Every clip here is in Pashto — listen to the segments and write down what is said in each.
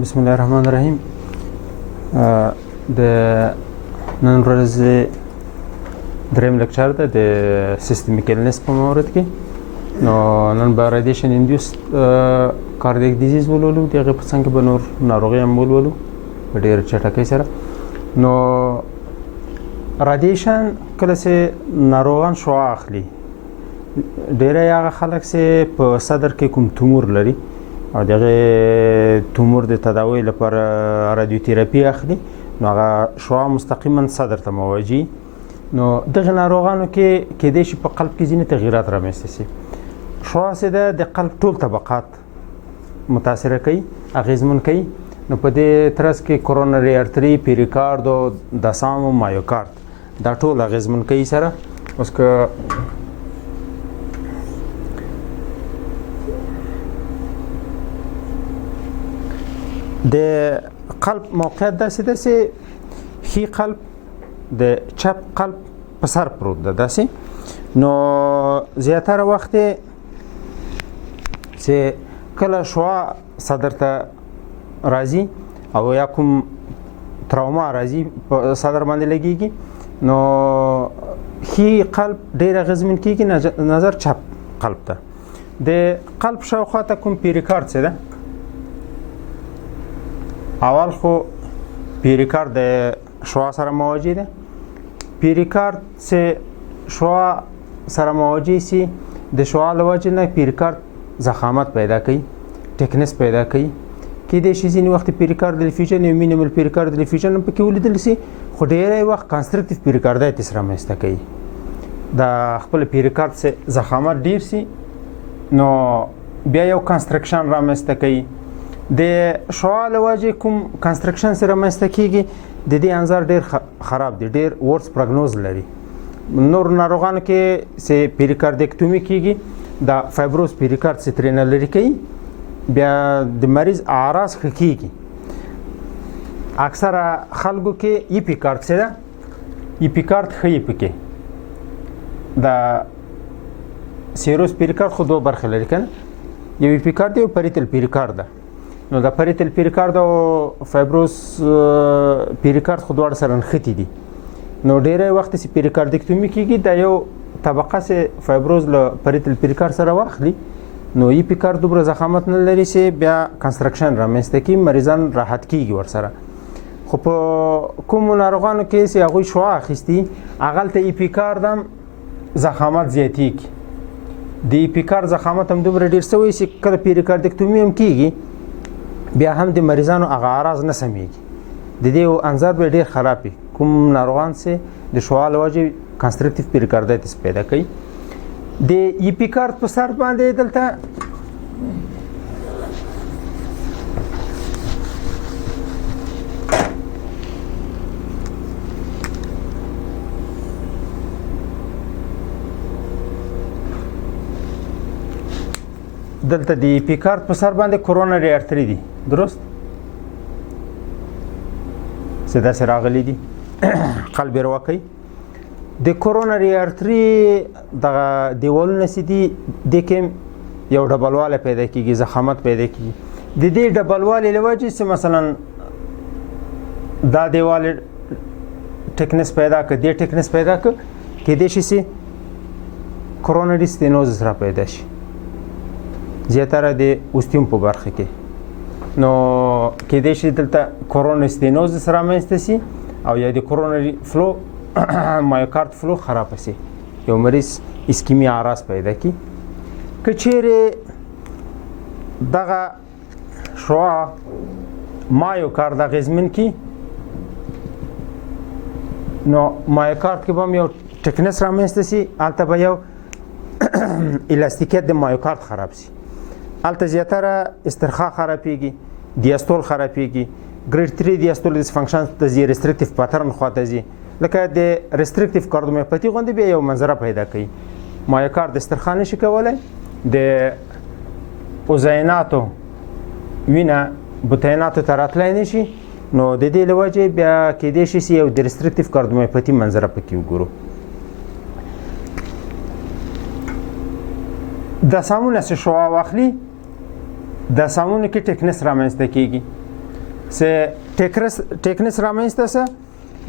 بسم الله الرحمن الرحیم. د نن ورځې دریم لیکچر ده د سیستمیک ایلنس په مورد کې. نو نن به رادیشن اندیوس کاردیک ډیزیز ولولو، د هغې په څنګ کې به نور ناروغۍ هم ولولو په ډېر چټکۍ سره. نو رادیشن کله چې ناروغان شعاع اخلي، ډېری هغه خلک چې په صدر کې کوم تومور لري او دغه تومور د تداوی لپاره رادیوتراپي اخلي، نو هغه شعاع مستقیما صدر ته موجي. نو دغه ناروغانو کې کېدای شي په قلب کې ځینې تغییرات رامنځته شي. شعاع چې ده د قلب ټول طبقات متاثره کوي، اغیزمن کوي. نو په دې ترڅ کې کورونري ارتري، پیریکارد او دسام او مایوکارد دا ټول اغیزمن کوي سره. اوس که د قلب موقعیت داسې ده چې ښي قلب د چپ قلب په سر پروت ده داسې. نو زیاتره وخت چې کله شعاع صدر ته راځي او یا کوم تراوما راځي په صدر باندې لګیږي، نو ښي قلب ډېر اغېزمن کېږي نظر چپ قلب ته. د قلب شاوخوا ته کوم پیریکارد څه ده، اول خو پیریکارد د شعاع سره موجي ده. پیریکارد چې شعاع سره موجي سي، د شعاع له وجې نه پیریکارد ضخامت پیدا کوي، ټکنس پیدا کوي. کېدای شي ځینې وخت پیریکارد ډیفیوژن یا مینیمل پیریکارد ډیفیوژن هم پکې ولیدل سي، خو ډېری وخت کنسترکټیو پیریکاردایټس رامنځته کوي. د خپل پیریکارد چې ضخامت ډیر سي، نو بیا یو کنسترکشن رامنځته کوي. د شعاع له وجې کوم کنسترکشن سره رامنځته کېږي، د دې انظار ډېر خراب دی، ډېر ورس پروګنوز لري. نور ناروغانو کې چې پیریکاردیکټومي کېږي، دا فایبروز پیریکارد چې ترېنه لرې کوي، بیا د مریض اعراض ښه کېږي. اکثره خلکو کې ایپیکارد څه ده، ایپیکارد ښه پکې. د سیروس پیریکارد خو دوه برخې لري که نه، یو ایپیکارد دی او پریتل پیریکارد ده. نو د پریتل پیریکارد او فایبروس پیریکارد خو دواړه سره نښتي دي. نو ډېری وخت چې پیریکاردیکټومي کېږي، دا یو طبقه چې فایبروز له پریتل پیریکارد سره واخلي، نو ایپیکارد دومره ضخامت نه لري چې بیا کنسترکشن رامنځته کړي، مریضان راحت کېږي ورسره. خو په کومو ناروغانو کې چې هغوی شعاع اخیستي، هغلته ایپیکارد هم ضخامت زیاتېږي. د ایپیکارد ضخامت هم دومره ډېر شوی چې کله پیریکاردیکټومي هم کېږي، بیا هم د مریضانو هغه اعراض نه سمیږي. د دې انظار به ډېر خراب وي کوم ناروغان چې د شعاع له وجې کنسترکټیو پیریکاردایټس پیدا کوي. د ایپیکارد په سر باندې دلته د ایپیکارد په سر باندې کورونري ارتري دي، درست؟ چې داسې راغلي دي قلب یې روا کوي. د کورونري ارتري دغه دیوالونه چې دي، دې کې یو ډبلوالی پیدا کېږي، ضخامت پیدا کېږي. د دې ډبلوالي له وجې چې مثلا دا دیوال ټکنس پیدا کړه، دې ټکنس پیدا کړه، کېدای شي چې کورونري ستینوزس را پیدا شي، زیاتره د اوستیوم په برخه کې. نو کېدای شي دلته کورونري ستینوزس رامنځته سي او یا د کورونري فلو مایوکارد فلو خراب سي، یو مریض اسکیمی اعراض پیدا کی. که چیرې دغه شعاع مایوکارد اغېزمن کی، نو مایوکارد کې به هم یو ټکنس رامنځته سي، هلته به یو الاستیکیت د مایوکارد خراب سي. هلته زیاتره استرخاء خرابېږي، دیاستول خرابېږي. ګریډ 3 دیاستول ډسفنکشن ته ځي، ریسترکټیو پاترن خواته ځي، لکه د ریسترکټیو کاردیومیوپاتي غوندې بیا یو منظره پیدا کوي. مایوکارد استرخاء نشي کولی، د اوزایناتو وینه بوتایناتو ته راتلی نشي. نو د دې له وجې بیا کېدای شي چې یو د ریسترکټیو کاردیومیوپاتي منظره پکې وګورو. د سامونه چې شعاع واخلي، د سامونه کې ټکنس رامنځته کېږي. سه ټیکنس رامنځته سه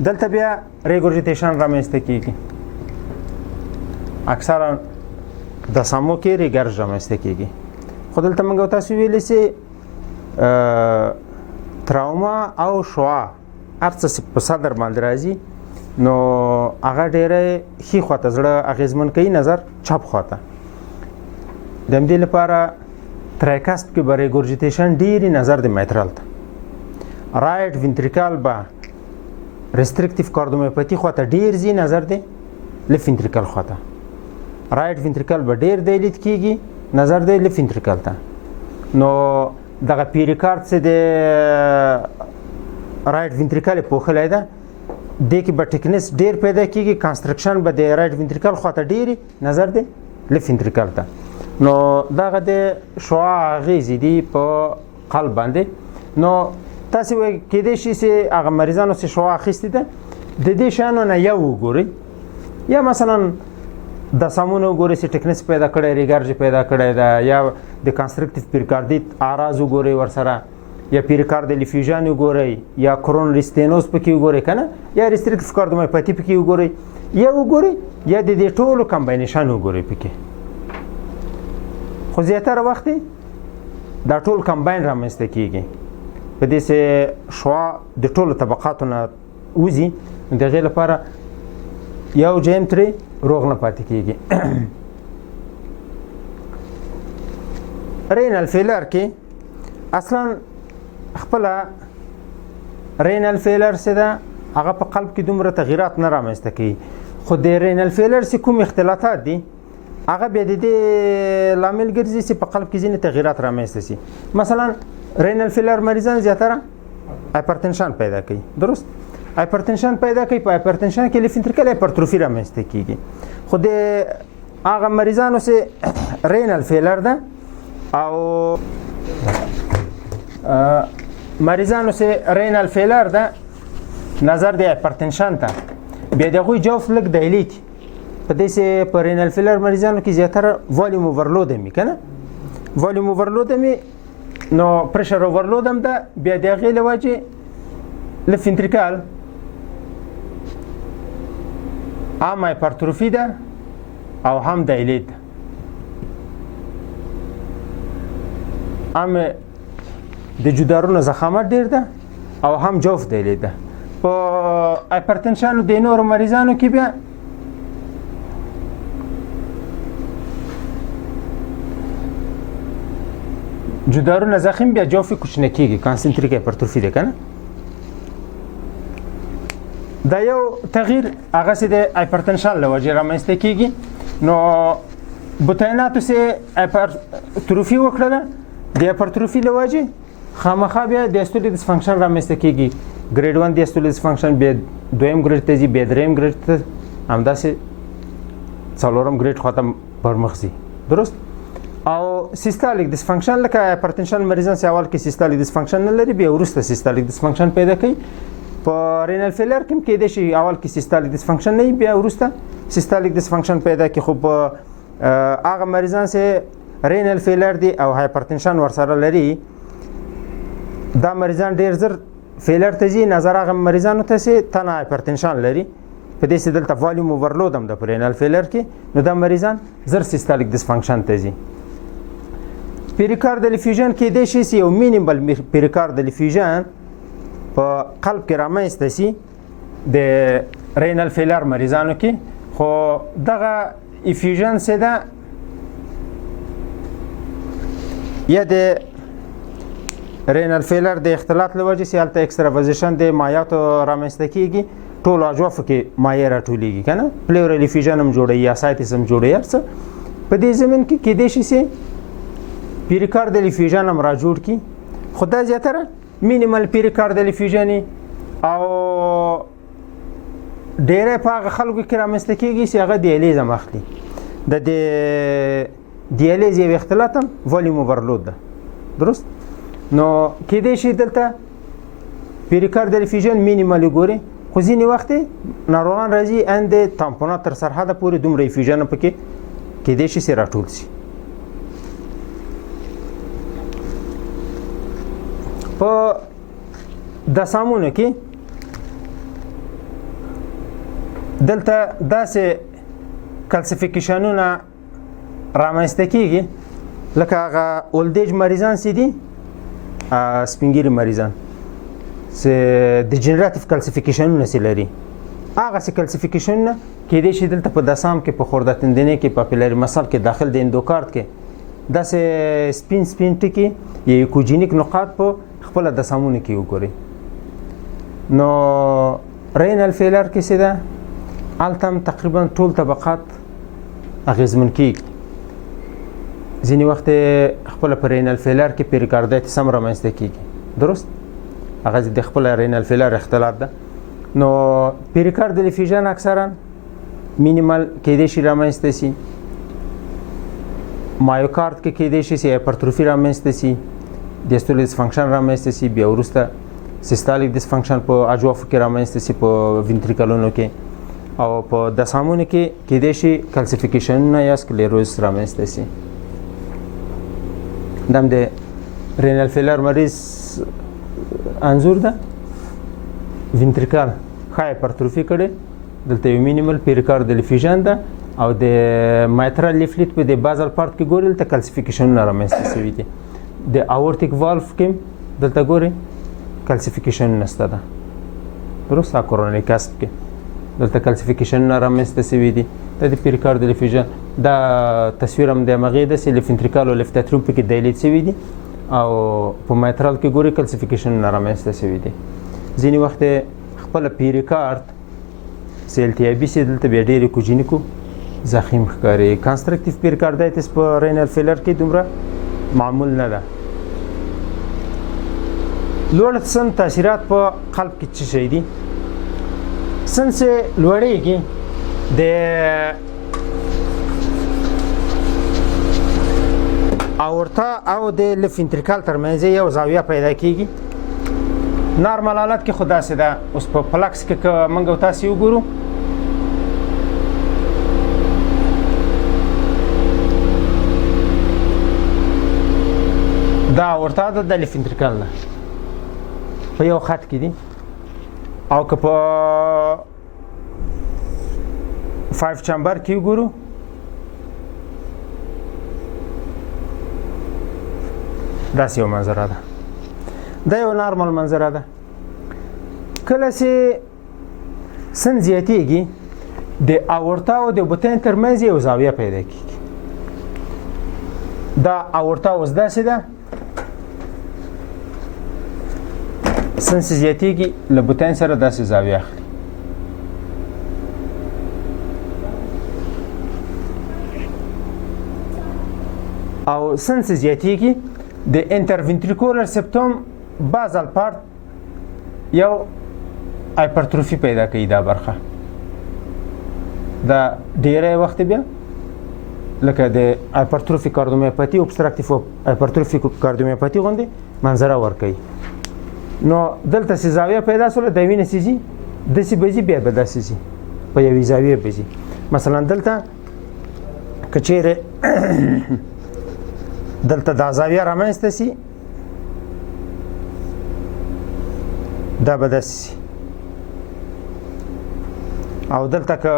دلته بیا ریګورجیټیشن رامنځته کیږي اکثرا د سمو کې ریګرج رامنځته کیږي خو دلته موږ تاسو ویلې سي تراوما او شوا ارڅ په صدر باندې راځي نو هغه ډېره ښي خواته زړه اغېزمن کوي نظر چپ خواته د همدې لپاره ترایکاسپ کې به ریګورجیټیشن ډېرې نظر د میترال ته رایټ وینټریکال به ریستریکټیو کاردیومیوپاثي خواته ډېر ځي نظر دی لیفټ وینټریکل خواته رایټ وینټریکل به ډېر دیلیټ کیږي نظر دی لیفټ وینټریکل ته نو دغه پیریکارد چې د رایټ وینټریکل پوښلی ده دې کې به ټیکنس ډېر پیدا کیږي کنسټرکشن به د رایټ وینټریکل خواته ډېرې نظر دی لیفټ وینټریکل ته نو دغه د شعاع اغېزې دي په قلب باندې نو تاسو کېدای شي چې هغه مریضانو چې شعاع اخیستې ده د دې شیانو نه یو وګورئ یا مثلا د سمونه وګورئ چې ټیکنس پیدا کړی ریګرج پیدا کړی ده یا د کنسټرکټیو پیریکاردیت اعراض وګورئ ورسره یا پیریکاردیل افیوژن وګورئ یا کرونري ستینوز پکې وګورئ کنه یا ریستریکټیو کاردیومیوپاثي پکې وګورئ یا وګورئ یا د دې ټولو کمباینیشن وګورئ پکې خو زیاتره وخت دا ټول کمباین رامنځته کیږي په دې چې شعاع د ټولو طبقاتو نه وځي د هغې لپاره یو جیم ترې روغ نه پاتې کیږي رینل فیلر کې اصلا خپله رینل فیلر چې ده هغه په قلب کې دومره تغییرات نه رامنځته کوي خو د رینل فیلر چې کوم اختلالات دي هغه بیا د دې لامل ګرځي چې په قلب کې ځینې تغییرات رامنځته شي مثلا رینل فیلر مریضان زیاتره هایپرټنشن پیدا کوي درست هایپرټنشن پیدا کوي په هایپرټنشن کې لیفټ وینټریکل هایپرټروفي رامنځته کیږي خو د هغه مریضانو چې رینل فیلر ده او مریضانو چې رینل فیلر ده نظر د هایپرټنشن ته بیا د هغوی جوف لږ دیلیت په دې چې په رینل فیلر مریضانو کې زیاتره والیوم اوورلود هم وي که نه والیوم اوورلود هم نو پرشر اوورلود هم ده بیا د هغې له وجې لیفټ وینټریکل هم هایپرټروفي ده او هم دیلیت ده هم د جدارونو ضخامت ډیر ده او هم جوف دیلیت ده په هایپرټنشن د نورو مریضانو کې بیا جدارونه زخم بیا جوفي کوچنی کیږي کانسنتریک هایپرټروفي ده کنه دا یو تغییر هغه چې د هایپرټنشن له وجې رامنځته کیږي نو بوتایناتو چې هایپرټروفي وکړله د هایپرټروفي له وجې خامخا بیا دیاستولیک ډسفنکشن رامنځته کیږي ګریډ 1 دیاستولیک ډسفنکشن بیا دویم ګریډ ته ځي بیا دریم ګریډ ته همداسې څلورم ګریډ خواته پرمخ ځي درست او سیستالیک ډسفنکشن لکه هایپرټنشن مریضان چې اول کې سیستالیک ډسفنکشن نه لري بیا وروسته سیستالیک ډسفنکشن پیدا کوي په رینل فیلر کې کېدای شي اول کې سیستالیک ډسفنکشن نه وي بیا وروسته سیستالیک ډسفنکشن پیدا کوي خو په هغه مریضان چې رینل فیلر دي او هایپرټنشن ورسره لري دا مریضان ډیر زر فیلر ته ځي نظر هغه مریضانو ته چې تنه هایپرټنشن لري په دې چې دلته والیوم اوورلود هم د رینل فیلر کې نو دا مریضان زر سیستالیک ډسفنکشن ته ځي پیریکاردیل افیوژن کېدای شي چې یو مینیمل پیریکاردیل افیوژن په قلب کې رامنځته شي د رینل فیلر مریضانو کې خو دغه افیوژن چې ده یا د رینل فیلر د اختلاط له وجې چې هلته اکستراوازیشن د مایعاتو رامنځته کیږي ټولو اجوافو کې مایع راټولیږي که نه پلیورل افیوژن هم جوړوي یا سایتس هم جوړوي هر څه په دې زمین کې کېدای شي چې پیریکاردیل افیوژن هم را جوړ کړي خو دا زیاتره مینیمل پیریکاردیل افیوژن او ډېری په هغه خلکو کې رامنځته کیږي چې هغه دیالیز هم اخلي د دیالیز یو اختلاط هم والیوم اوورلود ده درست نو کېدای شي دلته پیریکاردیل افیوژن مینیمل وګوري خو ځینې وخت ناروغان راځي اند تامپونات تر سرحده پورې دومره افیوژن پکې کېدای شي چې راټول شي په د سامونه کې دلته داسې کلسیفیکیشنونه رامنځته کېږي لکه هغه اولډیج مریضان چې دي سپینګیري مریضان چې ډیجنراتیو کلسیفیکیشنونه چې لري هغه کلسیفیکیشنونه کېدای شي دلته په دسام کې په خورده تندنې کې پاپیلاري مسل کې داخل د اندوکارد کې داسې سپین ټکي یا ایکوجینیک نقاط په خپل دسامونه کې وګوري نو رینل فیلر کې څه ده هلته هم تقریبا ټول طبقات اغېزمن کېږي ځینې وخت خپل په رینل فیلر کې پیریکاردایټس هم رامنځته کېږي درست هغه د خپل رینل فیلر اختلاف ده نو پیریکاردل افیژن اکثرا مینیمال کېدای شي رامنځته شي مایوکارد کې کېدای شي هایپرټروفي رامنځته شي ډیسټول ډسفنکشن رامنځته شي بیا وروسته سیستالیک ډسفنکشن په اجوافو کې رامنځته شي په وینټریکلونو کې او په دسامونو کې کېدای شي کلسیفیکیشنونه یا سکلیروز رامنځته شي دم د رینل فیلر مریض انځور ده وینټریکل هایپرټروفي کړي دلته یو مینیمل پیریکاردل افیژن ده او د مایترال لیفلیټ په د بازل پارت کې ګوري دلته کلسیفیکیشنونه رامنځته شوي دي د اورټیک والف کې دلته ګوري کلسیفیکیشن نشته ده درست کورونري کاسپ کې دلته کلسیفیکیشنونه رامنځته شوي دي د پیریکاردل افیژن دا تصویر هم د مغې د لیف وینټریکل او لیفت اتریوم کې دایلیټ شوي دي او په مایترال کې ګوري کلسیفیکیشنونه رامنځته شوي دي ځینې وخت خپل پیریکارد سیلټیابي سي دلته بیا ډېر کوجینیکو زخیم ښکاري کانسترکټیو پیریکاردایټس په رینل فیلر کې دومره معمول نه ده لوړ سن تاثیرات په قلب کې څه شي دي سن چې لوړېږي د اورتا او د لیف وینټریکل ترمنځ یو زاویه پیدا کیږي نارمال حالت کې خدا سي ده اوس په پلکس کې موږ تاسو وګورو دا اورتا د لیف وینټریکل نه په یو خط کې دي او که په 5 چمبر کې وګورو داسې یو منظره ده دا یو نارمل منظره ده کله چې سن زیاتېږي د اورتا او د بطن ترمنځ یو زاویه پیدا کېږي دا اورتا اوس داسې ده سن چې زیاتېږي له بطن سره داسې زاویه اخلي او سن چې زیاتېږي د انټروینټریکولر سپټوم بازل پارت یو هایپرټروفي پیدا کوي دا برخه دا ډیری وخت بیا لکه د هایپرټروفي کاردیومیوپاثي اوبستراکټیو هایپرټروفي کاردیومیوپاثي غوندې منظره ورکوي نو دلته چې زاویه پیدا شوله د وینې سي داسې به ځي بیا به داسې ځي په یوې زاویې به ځي مثلا دلته که چیرې دلته دا زاویه رامنځته سي دا به داسې سي او دلته که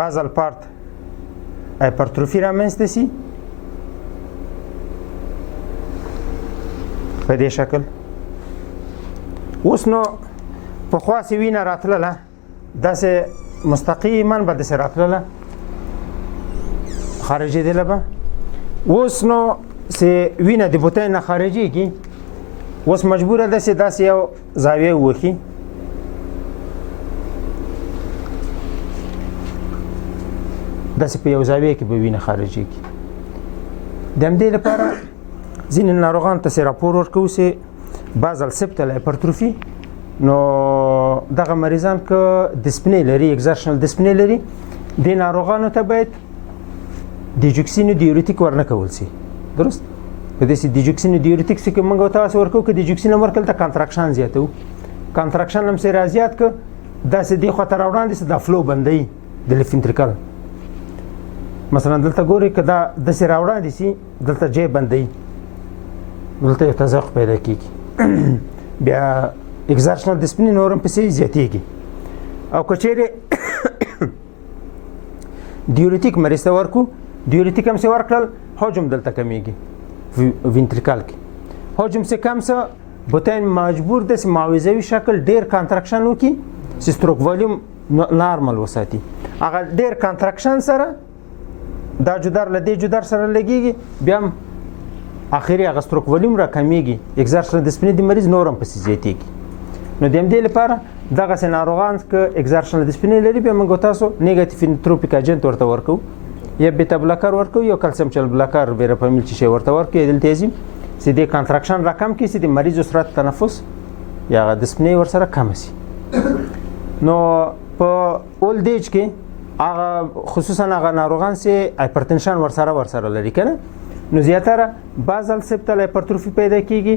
بازل پارت هایپرټروفي رامنځته سي په دې شکل اوس نو پخوا چې وینه راتلله داسې مستقیما به داسې راتلله خارجېدله به اوس نو چې وینه د بطن نه خارجېږي اوس مجبوره ده چې داسې یو زاویه ووهي داسې په یو زاویه کې به وینه خارجېږي د همدې لپاره ځینې ناروغانو ته چې راپور ورکوو چې بازل سپټل هایپرټروفي نو دغه مریضان که ډسپنې لري اګزرشنل ډسپنې لري دې ناروغانو ته باید دیجوکسین دیورټیک ورنه کول شي درست په دې سي دیجوکسین دیورټیک چې موږ تاسو ورکو کې دیجوکسین ورکل ته کانټراکشن زیاتو کانټراکشن هم سره زیات ک داسې دی خو تر وړاندې د فلو بندي د لیف وینټریکل مثلا دلته ګوري کدا د سره وړاندې سي دلته جې بندي دلته تزخ پیدا کیږي بیا اگزرشنل ډسپلین نورم پسې زیاتېږي او که چیرې دیوريټیک مریض ته ورکو دیوريټیک هم څه ورکړل حجم دلته کمیږي وینټریکل کې حجم څه کم څه بوتین مجبور د معاوضوي شکل ډیر کانټراکشن وکړي چې ستروک والیوم نارمل وساتي هغه ډیر کانټراکشن سره دا جدار لدی جدار سره لګيږي بیا اخري هغه ستروک والیوم را کمیږي اگزرشنل ډسپلین د مریض نورم پسې زیاتېږي نو د دې لپاره دغه ناروغان ک اگزرشنل ډسپلین لري به موږ تاسو نیگیټیو انټروپیک اجنټ ورته ورکو یا بیتا بلاکر ورکو یا کلسیم چل بلاکر بیرپامیل چې ورته ورکو دلته ازم چې د کانټراکشن رقم کې چې د مریض سرعت تنفس یا ډسپلین ورسره کم شي نو په اولډ ایج کې هغه خصوصا هغه ناروغان چې هایپرټنشن ورسره لري کنه نو زیاتره بازل سپټل هایپرټروفي پیدا کیږي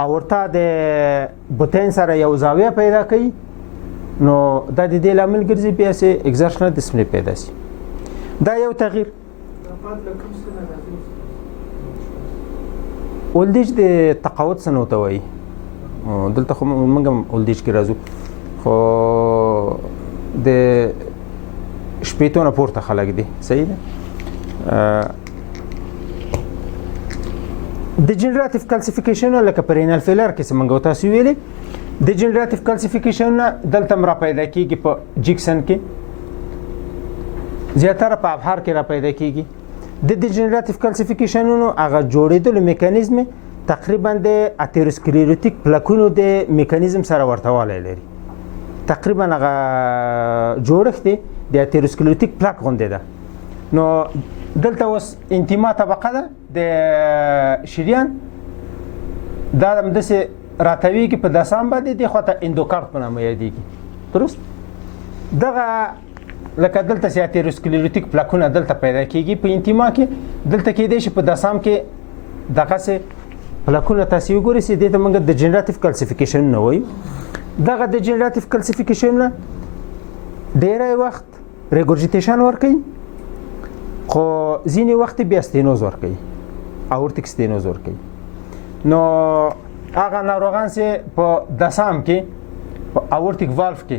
اورتا د بوتین سره یو زاویه پیدا کوي نو د دې لامل ګرځي بیا چې اگزرشنل ډسپلین پیدا شي دا یو تغییر اولډیج د تقاعد سنو ته وایي دلته خو موږ هم اولډیج کې راځو خو د شپېتو نه پورته خلک دي صحیح ده degenerative calcification لکه پرینال فیلر کې څنګه تاسو ویلي degenerative calcification دلته را پیدا کیږي په جیکسن کې زیاتره په ابهار کې را پیدا کیږي د degenerative calcification هغه جوړېدلو میکانیزم تقریبا د اتروسکلیروټیک پلاکونو د میکانیزم سره ورتهوالی لري تقریبا هغه جوړښت د اتروسکلیروټیک پلاک غوندې ده نو دلته اوس انتما طبقه ده د شریان دا هم داسې راتوي کې په دسام باندې د خواته اندوکارد په نامه یادېږي درست دغه لکه دلته چې اتروسکلیروټیک پلاکونه دلته پیدا کېږي په انتما کې دلته کېدای شي په دسام کې دغسې پلاکونه تاسې وګورئ چې دې ته موږ degenerative calcification نه وایو دغه degenerative calcification ډېری وخت ریګورجیټیشن ورکوي خو ځینې وخت بیا ستینوز ورکوي اورټیک ستینوز ورکوي نو هغه ناروغان چې په دسام کې په اورټیک والف کې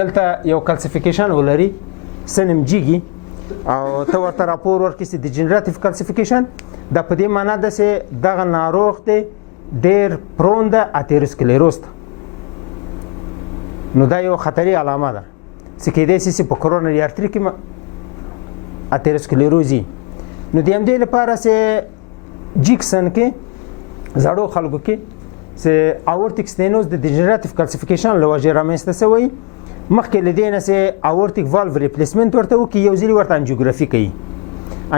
دلته یو کلسیفیکیشن ولري سنمجیږي او ته ورته راپور ورکړي چې degenerative calcification دا په دې معنا ده چې دغه ناروغ دی ډېر پرون ده اتروسکلیروز ته نو دا یو خطري علامه ده چې کېدای شي چې په کورونري ارتري کې اتروسکلیروزي نو د همدې لپاره چې جیکسن کې زړو خلکو کې چې اورټیک ستینوز د degenerative calcification له وجې رامنځته شوی مخکې له دې نه چې اورټیک والف ریپلیسمنټ ورته وکړي یو ځل ورته انجیوګرافي کوي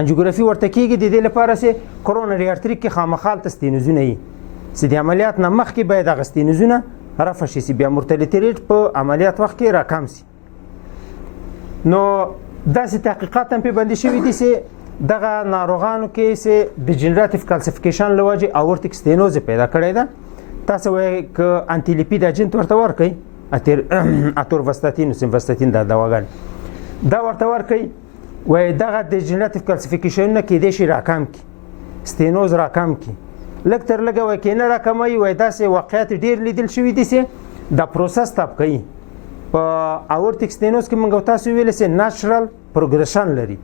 انجیوګرافي ورته کېږي د دې لپاره چې کورونري ارتري کې خامخا ستینوزونه وي چې د عملیات نه مخکې باید هغه ستینوزونه رفع شي چې بیا مورټالیټي ریټ په عملیات وخت کې راکم شي نو داسې تحقیقات هم پې باندې شوي دي چې دغه ناروغانو کې چې degenerative calcification له وجې اورټیک ستینوز پیدا کړې ده تاسو وایئ که انټي لیپید اجنټ ورته ورکئ اتورواستاتین او سیمواستاتین دا دواګانې دا ورته ورکئ وایي دغه degenerative calcification نه کېدای شي راکم کړي ستینوز راکم کړي لږ تر لږه وایي که نه راکموي وایي داسې واقعیت ډېر لیدل شوي دي چې دا پروسس تاب کوي په اورټیک ستینوز کې موږ تاسو ویل چې ناتشرل پروګریشن لري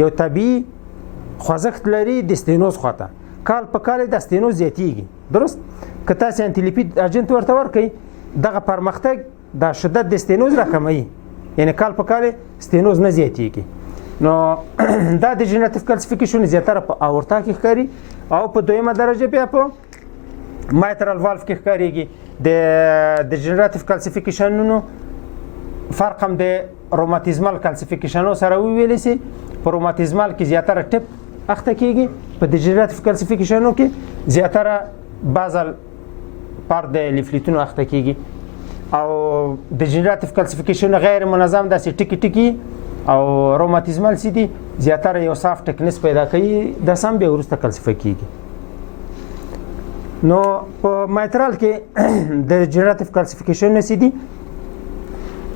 یو طبیعي خوځښت لري د ستینوز خواته کال په کال د ستینوز زیاتېږي درست که تاسې انټي لیپید اجنټ ورته ورکئ دغه پرمختګ د شدت د ستینوز راکموي یعنی کال په کال ستینوز نه زیاتېږي نو دا degenerative calcification زیاتره په اورتا کې ښکاري او په دویمه درجه بیا په مایترال والف کې ښکارېږي د degenerative calcification فرق هم د روماتیزمال کلسیفیکیشنو سره وویلی سي په روماتیزمال کې زیاتره ټپ اخته کیږي په degenerative calcificationو کې زیاتره بازل پارت د لیفلیټونو اخته کیږي او degenerative calcification غیر منظم داسې ټکی ټکی او روماتیزمال سي دي زیاتره یو صاف ټکنس پیدا کوي د سم بیا وروسته کلسیفای کیږي نو په مایترال کې د degenerative calcification سي دي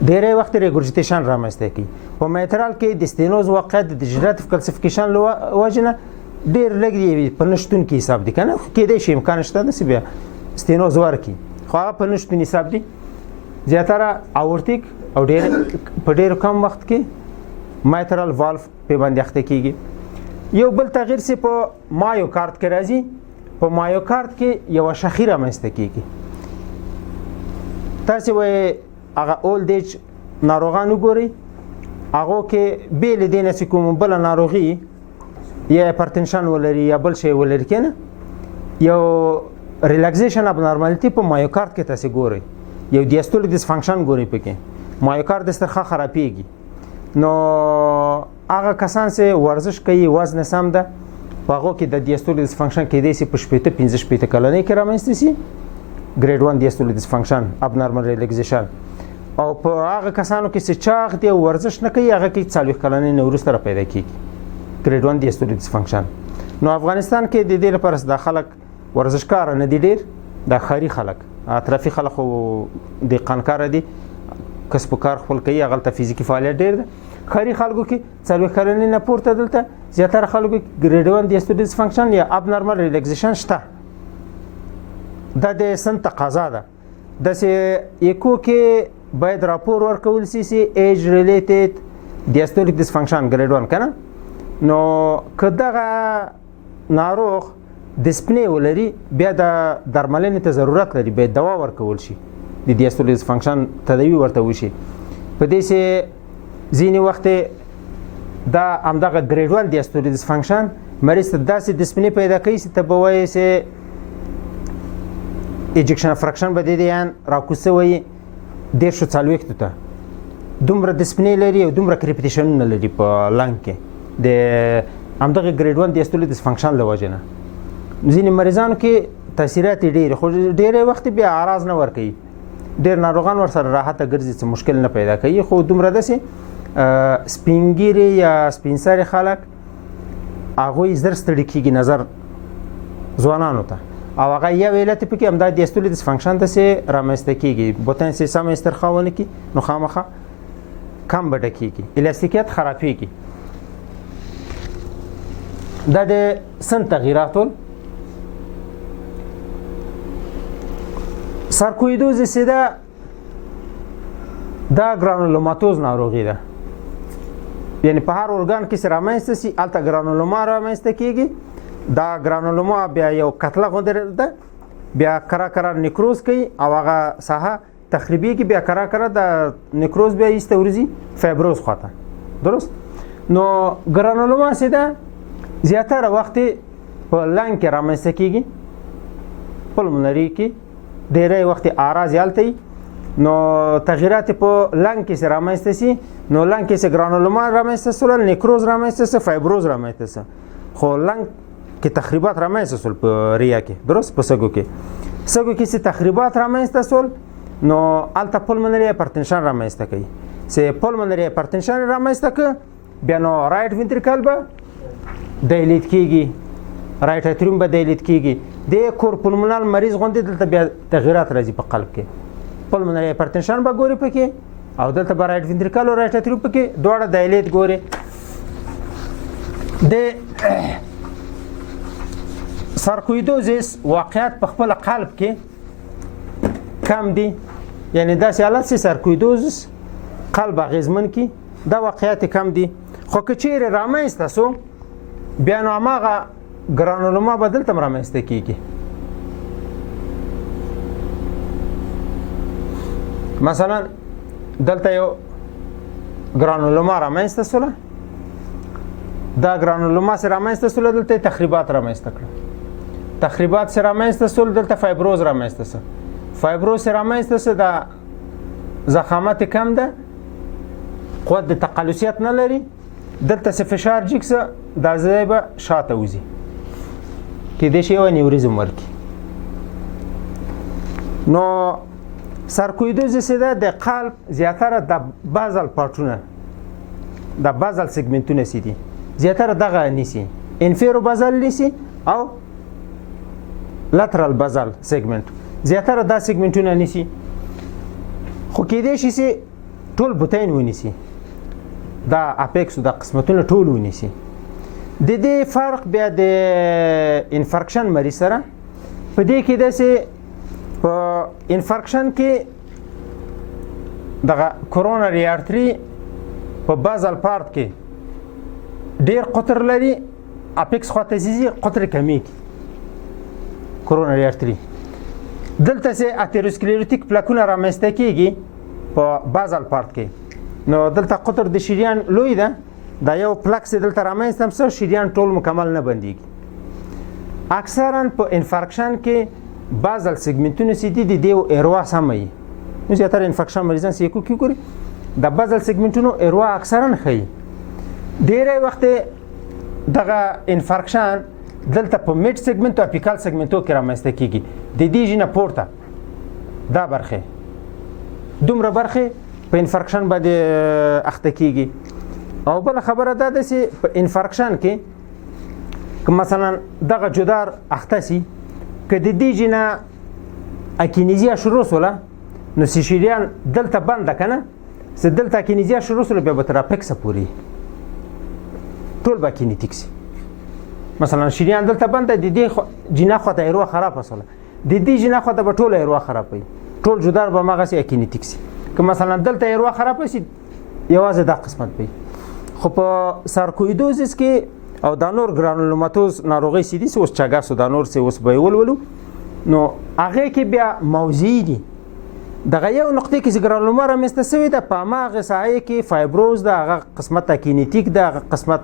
ډېری وخت ریګورجیټیشن رامنځته کوي په مایترال کې د ستینوز واقعیت د degenerative calcification له وجې نه ډېر لږ دی په نشتون کې حساب دي که نه کېدای شي امکان شته داسې بیا ستینوز ورکړي خو هغه په نشتون حساب دي. زیاتره اورتیک او ډېر په ډېر کم وخت کې مایترال والف په باندې اخته کیږي. یو بل تغییر چې په مایوکارد کې راځي، په مایوکارد کې یو شخیره رامنځته کیږي. تاسو وایي هغه اولد ایج ناروغان وګورئ، هغه کې بیل دې نه کوم بل ناروغي یا هایپرټنشن ولري یا بل شی ولري کنه، یو ریلیکسیشن اب نارمالټي په مایوکارد کې تاسو ګورئ، یو دیاستولیک ډیسفنکشن ګورئ پکې مایوکارد سترخه خرابېږي. نو هغه کسان چې ورزش کوي وزن سم ده په هغه کې د دیاستولیک ډیسفنکشن کې دی چې په 15 کلنۍ کې رامنځته شي ګریډ 1 دیاستولیک ډیسفنکشن اب نارمل ریلیکسیشن، او په هغه کسانو کې چې چاغ دی او ورزش نه کوي هغه کې 40 کلنۍ نه وروسته پیدا کیږي ګریډ 1 دیاستولیک ډیسفنکشن. نو افغانستان کې د دې لپاره د خلک ورزشکار نه دي ډېر، د خاري خلک اطرافي خلک خو د قانکار دي، کسب و کار خپل کوي، هغه ته فزیکي فعالیت ډېر ده. خاري خلکو کې 40 کلنۍ نه پورته دلته زیاتره خلکو ګریډ 1 دیاستولیک ډیسفنکشن یا اب نارمل ریلیکسیشن شته. دا د سن تقاضا ده. داسې ایکو کې باید راپور ورکول شي چې ایج ریلیټډ دیاستولیک ډیسفنکشن ګریډ 1 کنه. نو که دغه ناروغ د سپنې ولري بیا د درملنې ته ضرورت لري، باید دوا ورکول شي، د دیاستولیک ډیسفنکشن تداوی ورته وشي. په دې چې ځینې وخت دا همدغه ګریډ 1 دیاستولیک ډیسفنکشن مریض ته داسې د سپنې پیدا کوي چې ته به وایې چې ایجکشن فرکشن به د دې راکوزه وایي 140 ته دومره د سپنې لري او دومره کریپټیشنونه لري په لنګ کې د همدغه ګریډ 1 دیاستولیک ډیسفنکشن له وجې نه. ځینې مریضانو کې تاثیرات ډېرې، خو ډېری وخت بیا اعراض نه ورکوي، ډېر ناروغان ورسره راحته ګرځي چې مشکل نه پیدا کوي. خو دومره داسې سپینګیري یا سپین سري خلک هغوی زر ستړي کېږي نظر ځوانانو ته، او هغه یو علت پکې همدا دیاستولیک ډیسفنکشن داسې رامنځته کېږي. بوتن چې سمه استرخا ونه کړي نو خامخا کم به ډکېږي، الاستیکیت خرابېږي. دا د سن تغییراتو. سارکویدوزیس دا ګرانولوماتوز ناروغي ده، یعنی په هر ارګان کې سره رامنځته شي هلته ګرانولوما رامنځته کېږي. دا ګرانولوما بیا یو کتله غوندې ده، بیا کرا نیکروز کوي او هغه ساحه تخریبېږي، بیا کرا د نیکروز بیا ایسته ورځي فایبروز خواته. درست؟ نو ګرانولوما چې ده زیاتره وخت په لنګ کې رامنځته کېږي، پلمونري کې ډېری وخت اعراض هلته وي. نو تغییرات په لنګ کې چې رامنځته شي، نو لنګ کې چې ګرانولوما رامنځته شول، نیکروز رامنځته شو، فایبروز رامنځته شو، خو لنګ کې تخریبات رامنځته شول په ریا کې. درست؟ په سږو کې چې تخریبات رامنځته شول نو هلته پلمونري هایپرټنشن رامنځته کوي. چې پلمونري هایپرټنشن رامنځته کړه بیا نو رایټ وینټریکل به دایلیټ کېږي، رایټ اتریوم به دایلیټ کېږي. د کورپلمونال مریض غوندې دلته بیا تغییرات راځي په قلب کې، پلمونري هایپرټنشن به ګوري پکې، او دلته به رایټ وینټریکل او رایټ اتریوم پکې دواړه دایلیټ ګوري. د سارکویدوزیس واقعیت په خپل قلب کې کم دي، یعنی داسې حالت چې سارکویدوزیس قلب اغېزمن کړي دا واقعیت کم دي. خو که چیرې رامنځته شو بیا نو هماغه ګرانولوما به دلته هم رامنځته کېږي. مثلا دلته یو ګرانولوما رامنځته شوله، دا ګرانولوما چې رامنځته شوله دلته تخریبات رامنځته کړه، تخریبات چې رامنځته شول دلته فایبروز رامنځته شو، فایبروز چې رامنځته شو دا ضخامت کم ده، قوت د تقلصیت نه لري، دلته چې فشار جګ شه دا ځای به شاته وځي، کېدای شي یو انیوریزم ورکړي. نو سارکویدوزیس ده د قلب زیاتره د بازل پارټونه، د بازل سیګمنټونه سي دي زیاتره دغه نیسي، انفیرو بازل نیسي او لاترال بازل سیګمنټ زیاتره دا سیګمنټونه نیسي. خو کېدای شي چې ټول بوتین ونیسي، دا اپیکس دا قسمتونه ټول ونیسي. د دې فرق بیا د انفارکشن مریض سره په دې کې داسې په انفارکشن کې دغه کورونري ارتري په بازل پارت کې ډیر قطر لري، اپیکس خواته ځي قطر کمیږي کورونري ارتري. دلته سه اتروسکلیروتیک پلاکونه رامنځته کیږي په بازل پارت کې. نو دلته قطر د شریان لوی ده، دا یو پلاک سه دلته رامنځته سم شریان ټول مکمل نه بنديږي. اکثرا په انفارکشن کې بازل سیګمنټونه سي دي د ایروا سمي. نو زیاتره انفارکشن مریضان سې کو کی ګوري د بازل سیګمنټونو ایروا اکثرا خي. ډیره وخت دغه انفارکشن دلته په میډ سیګمنټ او اپیکال سیګمنټو کې رامنځته کیږي. د دې جینه پورته دا برخه دومره برخه په انفارکشن باندې اخته کیږي. او بل خبره ده چې په انفارکشن کې که مثلا دغه جدار اخته سي که د دې جینه اکینیزیا شروع سوله نو سیشیریان دلته بند کنه س دلته اکینیزیا شروع سوله بیا به تر اپیکس پوری ټول با کینیتیک سي. مثلا شریان دلته بند د دې جینه خو ته ایرو خراب وسله د دې جینه خو ته ټول ایرو خرابوي ټول جدار به مغه سي اکینیتیک سي. که مثلا دلته ایرو خراب سي یوازې دا قسمت وي. خو په سارکویدوزس کې او د نور ګرانولوماتوز ناروغي سي دي اوس چاګاسو د نور سي اوس به ولولو نو هغه کې بیا موضوعي دي دغه یو نقطه کې ګرانولوما رامنځته شوی ده په ماغه سایه کې فایبروز ده هغه قسمت کینیتیک ده هغه قسمت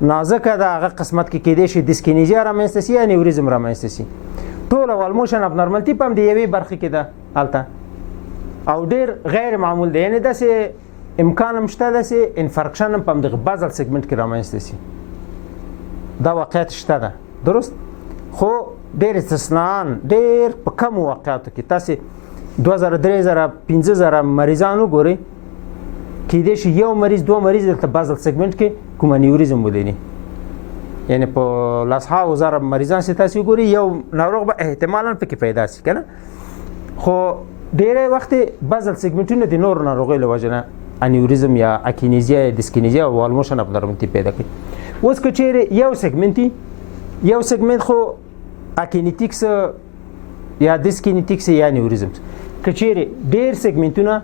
نازکه ده هغه قسمت کې کېدې شي ډیسکینیزیا رامنځته شي یا نیوریزم رامنځته شي. ټول والموشن اب نورمالټی په دې یوې برخه کې ده الته او ډیر غیر معمول دی یعنی داسې امکان مشته ده چې انفارکشن په دغه بازل سیګمنټ کې رامنځته شي. دا واقعیت شته ده درست خو ډیر استثناء ډیر په کم واقعاتو کې تاسو 2000 3000 15000 مریضانو ګوري کېدې شي یو مریض دوه مریض د بازل سیګمنټ کې کوم نیوریزم ولینی یعنی په لاسها وزاره مریضان سي تاسو ګوري یو ناروغ به احتمالاً پکې پیدا شي کنه. خو ډیره وخت بازل سیګمنټونه د نور ناروغي لوجنه انیوریزم یا اکینیزیا یا ډیسکینیزیا او والموشن اب نورمالټی پیدا کوي. اوس که چیرې یو سیګمنټ خو اکینیتیکس یا ډیسکینیتیکس یا نیوریزم که چیرې ډیر سیګمنټونه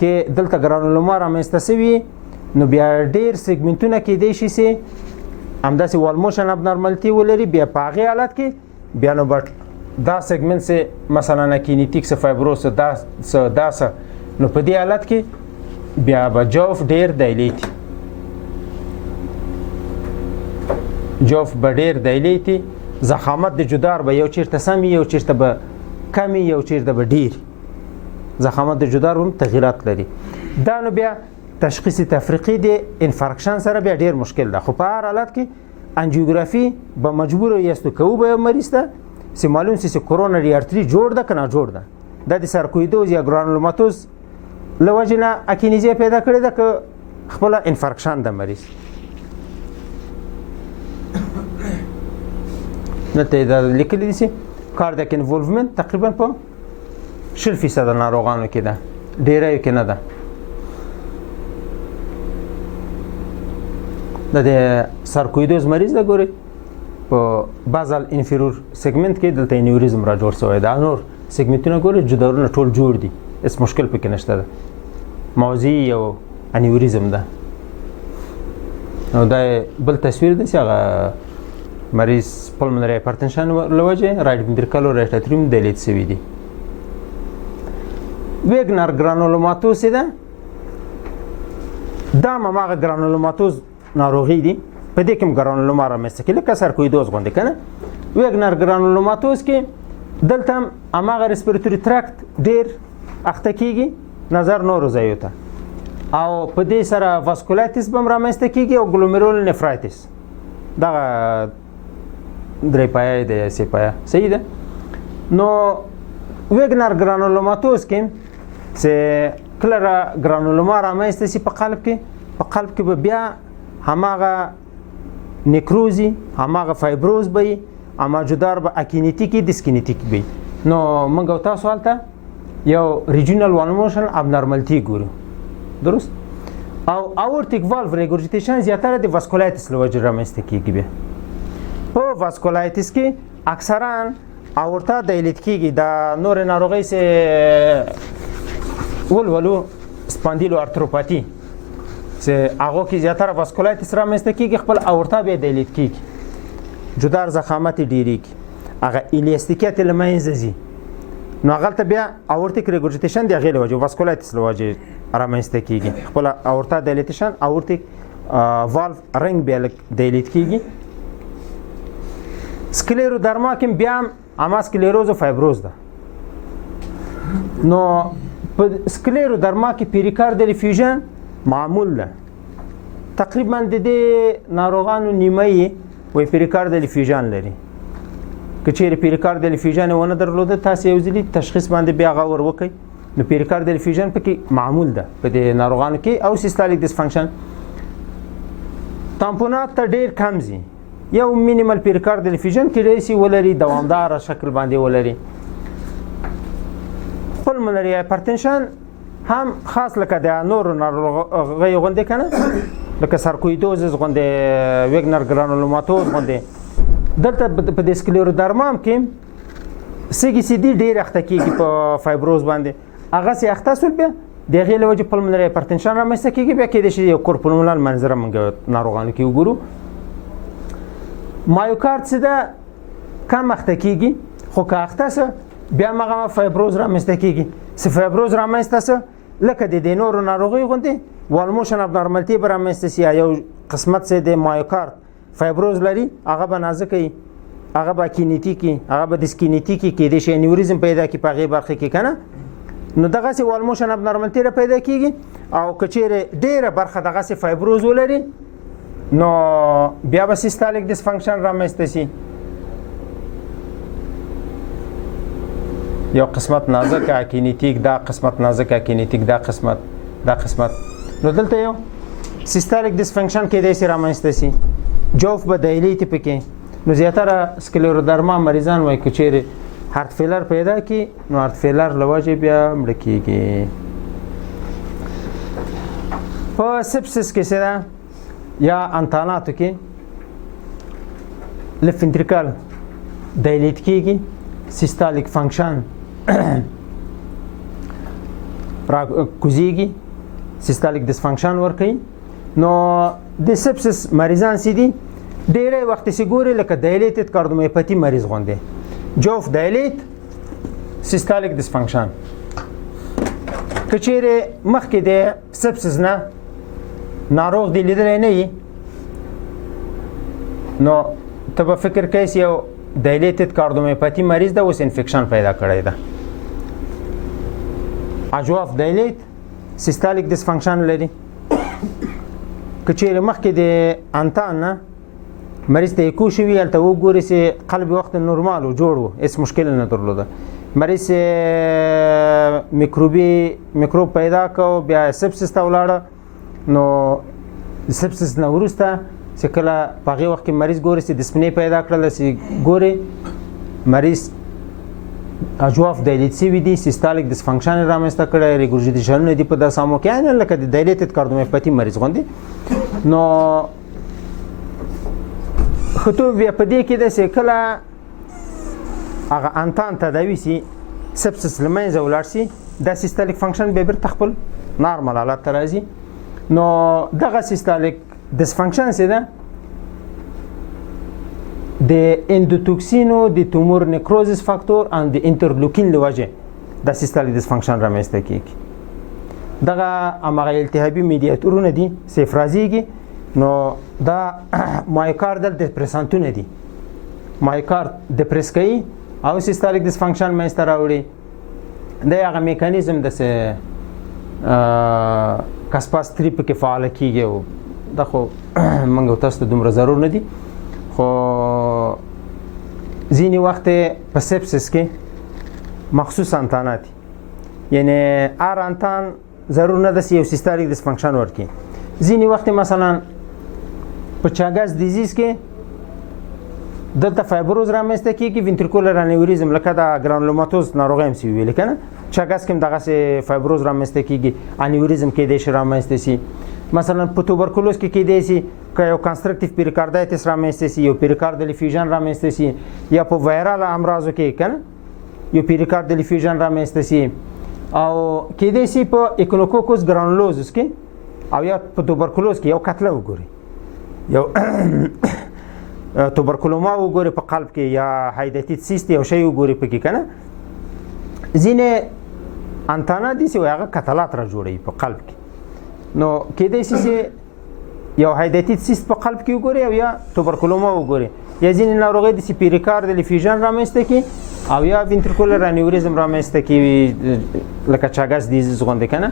کې دلته ګرانولوما رامنځته شوي نو بیا ډیر سیګمنټونه کې دی شي سي همداسې والموشن اب نورمالټی ولري بیا په هغې حالت کې بیا نو به دا سیګمنټ سي مثلا اکینیتیکس فایبروس دا نو په دې حالت کې بیا به جوف ډیر دایلیټي زخامت د جدار به یو چیرته سمي یو چیرته به کمی یو چیرته به ډیر زخامت د جدار هم تغییرات لري. دا نو بیا تشخیص تفریقی د انفارکشن سره بیا ډیر مشکل ده. خو په هر حالت کې انجیوګرافي به مجبور یاستو کوو به مریض ته چې معلوم شي چې کورونري ارتري جوړ ده که نه جوړ ده. دا د سارکویدوز یا ګرانولوماتوز له وجې نه اکینیزیا پیدا کړې ده که خپله انفارکشن د مریض. دلته دا لیکلي دي چې کاردیاک انولومنت تقریبا په 60% ناروغانو کې ده ډیرایو کې نه ده. د سارکویدوز مریض ده ګوري په بازل انفیرور سیګمنټ کې دلته نیوریزم را جوړ شوی ده. نور سیګمنټونه ګوري جدارونه ټول جوړ دي هیڅ مشکل پکې نشته ده موضوعي یو انیوریزم ده. نو دا بل تصویر ده چې هغه مریض پلمنري هایپرټنشن لوجه رایټ ventricular او رایټ اتریوم ډیلیټ شوی دي. ویګنر ګرانولوماتوز ده دا ماغه ګرانولوماتوز ناروغي دي په دې کې ګرانولوما رامنځته کېږي لکه سارکویدوز غوندې کنه. ویګنر ګرانولوماتوز کې دلته اماغه ریسپیریټوري ټراکټ ډیر اخته کېږي نظر نورو ځایو ته او په دې سره واسکولایټس به رامنځته کېږي او ګلومرول نفرایټس دا درې پایه د سی پایه صحیح ده. نو ویګنر ګرانولوماتوز کې چې کله ګرانولوما رامنځته شي په قلب کې به بیا هماغه نیکروزي هماغه فایبروز به اما جدار به اکینیتیک ډیسکینیتیک به. نو موږ او تاسو حالته یو ریجنال والموشن اب نورمالټی ګورو درست او اورټیک والف ریګورجیټیشن زیاتره د واسکولایټس له وجې رامنځته کېږي. په واسکولایټس کې اکثرا اورتا دایلیت کیږي د نور ناروغۍ سه ولولو سپاندیلو ارتروپاتی چې هغه کې زیاتره واسکولایتس رامنځته کیږي خپل اورتا به دایلیت کیږي جدار زخامت ډیریږي هغه الیاستیکیت لمنځه ځي نو هغه ته بیا اورتیک ریګورجیټیشن دی غیر وجه واسکولایتس لوجه رامنځته کیږي خپل اورتا دایلیټیشن اورتیک والف رنګ بیا دایلیت کیږي سکلیرودرما کې بیا اما سکلیروز او فایبروز ده نو په سکلیرودرما کې پیریکاردل فیوژن معمول ده تقریبا د دې ناروغانو نیمه وي پیریکاردل فیوژن لري که چیرې پیریکاردل فیوژن ونه درلوده تاسو یو ځلې تشخیص باندې بیا غور وکړئ نو پیریکاردل فیوژن پکې معمول ده په دې ناروغانو کې او سیستالیک ډسفنکشن تامپونات ته ډیر کم ځي یو مینیمل پیریکاردل فیوژن کې رئیسي ولري دوامدار شکل باندې ولري پلمونري هایپرټنشن هم خاص لکه د نورو ناروغیو غوندې کنه لکه سارکویدوزس غوندې ویګنر ګرانولوماتوز غوندې دلته په د سکلیرودرما کې سګي سي دي ډیر اخته کیږي په فایبروز باندې هغه سي اخته سول بیا د غیله وجه پلمونري هایپرټنشن رامنځته کیږي بیا کې د شي یو کورپولمونال منظر موږ ناروغانو کې وګورو مایوکارد څه ده کم اخته کیږي خو که اخته سه بیا مغه فایبروز رامنځته کیږي څه فایبروز رامنځته سه لکه د نورو ناروغي غوندې والموشن اب نورمالټي به رامنځته سي یو قسمت څه د مایوکارد فایبروز لري هغه به نازکه هغه به کینیتیکي هغه به ډیسکینیتیکي کې د شي انیوریزم پیدا کی په غي برخه کې کنه نو دغه سي والموشن اب نورمالټي پیدا کیږي او کچېره ډیره برخه دغه سي فایبروز ولري نو بیا به سیستالیک ډسفنکشن رامنځته سي یو قسمت نازک کینیتیک دا قسمت نازک کینیتیک دا قسمت نو دلته یو سیستالیک ډسفنکشن کې د سي رامنځته سي جوف به دایلیت پکې نو زیاتره سکلیرودرما مریضان وای کچېره هارت فیلر پیدا کی نو هارت فیلر لوجه بیا مړ کیږي په سپسس کې څه ده یا انتاناتو کې لف ventricle دایلیت کیږي سیستالیک فنکشن را کوزیږي سیستالیک ډسفنکشن ورکوي نو د سپسس مریضان سي دي ډېری وخت سي ګوري لکه دایلیټډ کاردیومایوپاتی مریض غوندې جوف دایلیټ سیستالیک ډسفنکشن که چیرې مخکې د سپسس نه ناروغ دی لیدلی نه وي نو ته به فکر کوې یو دایلیټډ کاردیومایوپاتی مریض ده اوس انفیکشن پیدا کړی ده اجواف دایلیټ سیستالیک ډسفنکشن لري که چیرې مخکې د انتان نه مریض ته اکو شوي هلته وګورې چې قلب وخت نورمال و جوړ و هېڅ مشکل نه درلوده مریض میکروب پیدا کو بیا سپسس ته ولاړه نو سپسس نه وروسته چې کله په هغې وخت کې مریض ګوري چې دسپنې پیدا کړله چې ګوري مریض اجواف دایلیټ سوي دي سیستالیک ډسفنکشن رامنځته کړی ریګورجیټیشنونه دي په داسې حالو کې یعنې لکه د دایلیټډ کاردیومایوپاتی مریض غوندې نو خطو بیا په دې کې ده چې کله هغه انتان تداوي سي سپسس له منځه ولاړ سي دا سیستالیک فنکشن بیا بیرته خپل نارمل حالت ته راځي نو دغه سیستالیک ډسفنکشن څه ده د اندوتوکسینو د تومور نیکروزس فاکتور ان د انټرلوکین له وجې د سیستالیک ډسفنکشن رامنځته کیږي دغه هماغه التهابي میډیاتورونه دي چې افرازیږي نو دا مایوکاردل ډپریسانتونه دي مایوکارد ډپریس کوي او سیستالیک ډسفنکشن منځته راوړي د هغه میکانیزم د کاسپاس 3 پکې فعال کیږي او دا خو موږ تاسو ته دومره ضرور نه دي خو ځینې وخت په سپسس کې مخصوص انتانات یعنی هر انتان ضرور نه ده چې یو سیستالیک ډسفنکشن ورکړي ځینې وخت مثلا په چاګاز ډیزیز کې دلته فایبروز رامنځته کیږي وینټریکولر انیوریزم لکه د ګرانولوماتوز ناروغي هم سی ویل کنه چاګاز کې دغه سه فایبروز رامنځته کیږي انیوریزم کې د شي رامنځته سي مثلا په توبرکلوز کې کېدای شي که یو کنسترکټیو پیریکاردایتس رامنځته شي، یو پیریکاردل افیوژن رامنځته شي، یا په وایرال امراضو کې کنه یو پیریکاردل افیوژن رامنځته شي، او کېدای شي په ایکینوکوکوس ګرانولوزس کې او یا په توبرکلوز کې یو کتله وګوري، یو توبرکلوما وګوري په قلب کې، یا هایداتیت سیست یو شی وګوري پکې کنه. ځینې انتانا دي چې هغه کتلات را جوړوي په قلب کې، نو کېدای شي چې یو هایداتیت سیست په قلب کې وګوري او یا توبرکلوما وګوري، یا ځینې ناروغۍ دي چې پیریکاردل افیوژن رامنځته کړي او یا وینټریکولر انیوریزم رامنځته کړي لکه چاګس ډیزیز غوندې کنه،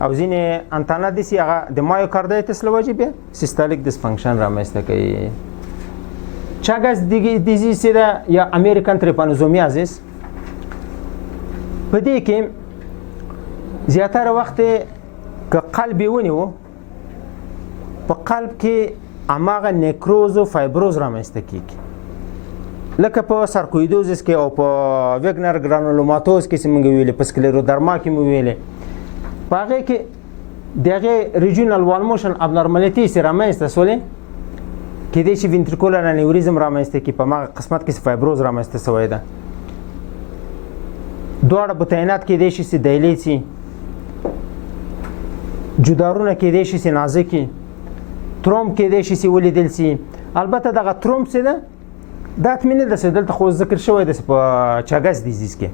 او ځینې انتانا دي چې هغه د مایوکاردایتس له وجې بیا سیستالیک ډسفنکشن رامنځته کوي. چاګس ډیزیز چې ده یا امریکن تریپانوزومیازیس، په دې کې زیاتره وخت که قلب یې ونیو په قلب کې هماغه نیکروز او فایبروز رامنځته کېږي، لکه په سارکویدوزس کې او په ویګنر ګرانولوماتوز کې چې موږ ویلې، په سکلیرودرما کې مو ویلې، په هغې کې د هغې ریجونل وال موشن ابنارمالیټي چې رامنځته شولې، کېدای شي وینټریکولر انیوریزم رامنځته کړي، په هماغه قسمت کې چې فایبروز رامنځته شوی ده. دواړه بطینات کېدای شي چې دایلیت شي، جدارونه کېدای شي چې نازک وي، ترومب کېدای شي چې ولیدل شي. البته دغه ترومب چې ده دا حتمي نه ده چې دلته خو ذکر شوی ده په چاګس ډیزیز کې،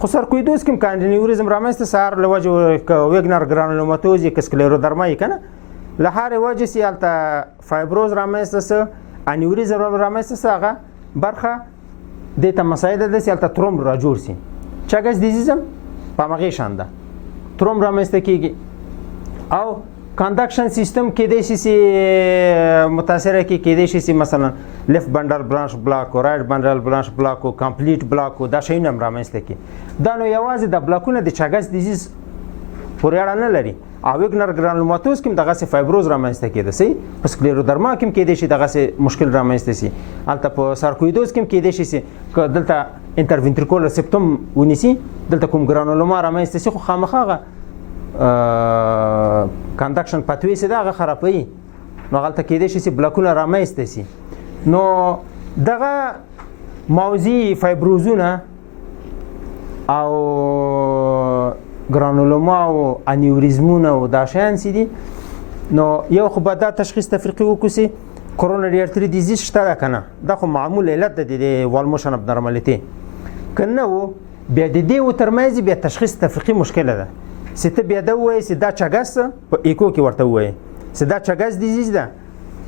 خو سارکویدوز کې هم که انیوریزم رامنځته سهار له وجې که ویګنر ګرانولوماتوز یې که سکلیرودرما یې که نه له هرې وجې چې هلته فایبروز رامنځته څه انیوریزم رامنځته څه هغه برخه دې ته مساعده ده چې هلته ترومب را جوړ شي. چاګس ډیزیز هم په همغې شان ده، ترومب رامنځته کېږي او کانډکشن سیستم کېدای شي چې متاثره کېدای شي چې مثلا لیفت بنډل برانش بلاک او رایټ بنډل برانش بلاک او کمپلیټ بلاک او دا شیونه هم رامنځته کړي. دا نو یوازې د بلاکونه د چاګس ډیزیز پورې اړه نه لري، او ویګنر ګرانولوماتوز کې هم دغسې فایبروز رامنځته کېده شي، په سکلیرودرما کې هم کېدای شي دغسې مشکل رامنځته شي، هلته په سارکویدوز کې هم کېدای شي چې که دلته انټروینټریکولر سپټم ونیسي، دلته کوم ګرانولوما رامنځته شي، خو خامخا هغه کانډکشن پاتوی چې ده هغه خرابوي، نو هغلته کېدای شي چې بلاکونه رامنځته شي. نو دغه موضوعي فایبروزونه او ګرانولوما او انیوریزمونه او دا شیان چې دي، نو یو خو به دا تشخیص تفریقي وکړو چې کورونري ارتري ډیزیز شته ده که نه، دا خو معمول علت ده د وال موشن ابنارمالیټي، که نه و بیا د دې و ترمنځ بیا تشخیص تفریقي مشکله ده چې ته بیا دا ووایې چې دا چاګس په ایکو کې ورته ووایې چې دا چاګس ډیزیز ده،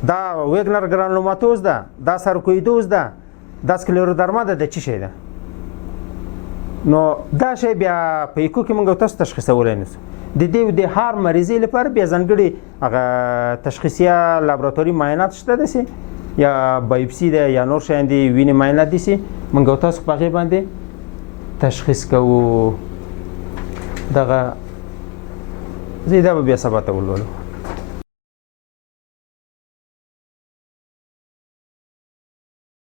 دا ویګنر ګرانولوماتوز ده، دا سارکویدوز ده، دا سکلیرودرما ده، د څه شی ده؟ نو دا شی بیا په ایکو کې موږ تاسو تشخیصولی نه شو. د دې د هر مریضۍ لپاره بیا ځانګړي هغه تشخیصیه لابراتوري معاینات شته ده چې یا بایوپسي ده یا نور شیان دي، وینې معاینات دي چې موږ تاسو په هغې باندې تشخیص کوو. دغه زه دا به بیا سبا ته ولولو.